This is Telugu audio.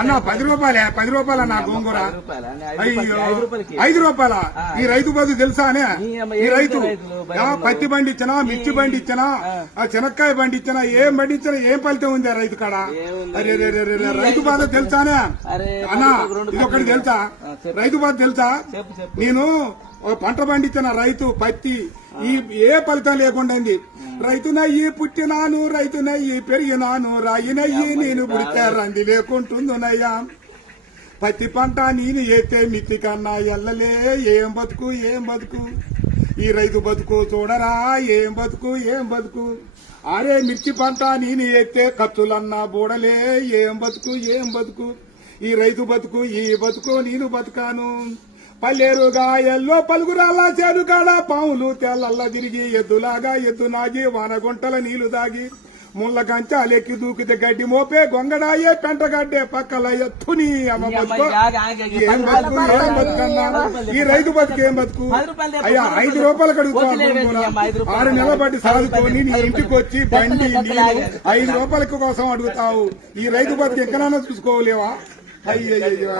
అన్న 10 రూపాయల నా గోంగూర. అయ్యో 5 రూపాయల. ఈ రైతు బతుకు తెలుసా అనే? ఈ రైతు పత్తి బండి ఇచ్చినా, మిర్చి బండి ఇచ్చినా, శనక్కాయ బండి ఇచ్చినా, ఏం బండి ఇచ్చినా ఏం ఫలితం ఉంది రైతు కాడ? అరే రైతు బాధ తెలుసానే అన్న? ఇది ఒకటి తెలుసా? రైతు బాధ తెలుసా? నేను పంట పండించిన రైతు పత్తి ఏ ఫలితం లేకుండా రైతునయ్యి పుట్టినాను, రైతునయ్యి పెరిగినాను, రాయినయ్యి నేను పుడితే రంది లేకుంటుందునయ్యా. పత్తి పంట నేను ఎత్తే మిత్తి కన్నా ఎల్లలే. ఏం బతుకు ఏం బతుకు ఈ రైతు బతుకు చూడరా, ఏం బతుకు ఏం బతుకు. అరే మిర్చి పంట నేను ఎత్తే ఖర్చులన్నా బూడలే. ఏం బతుకు ఏం బతుకు ఈ రైతు బతుకు. ఈ బతుకు నేను బతుకాను. పల్లెరుగా ఎల్లో పలుగురాల చేను కాడ పాములు తెల్లల్లా తిరిగి ఎద్దులాగా ఎద్దు నాగి వానగుంటల నీళ్లు దాగి ముళ్ళ కంచాలెక్కి దూకితే గడ్డి మోపే గొంగడాయే పెంటగడ్డే పక్కల ఎత్తుని అమ్మ బతుకు. ఏం బతుకు ఏం బతుకన్నా ఈ రైతు బతుకు ఏం బతుకు? అయ్యా 5 రూపాయలు అడుగుతున్నా. 6 నెలల బట్టి సాదుకొని నీ ఇంటికి వచ్చి బండి నీళ్ళు 5 రూపాయల కోసం అడుగుతావు. ఈ రైతు బతుకు ఎక్కడైనా చూసుకోలేవా? అయ్యయ్యో.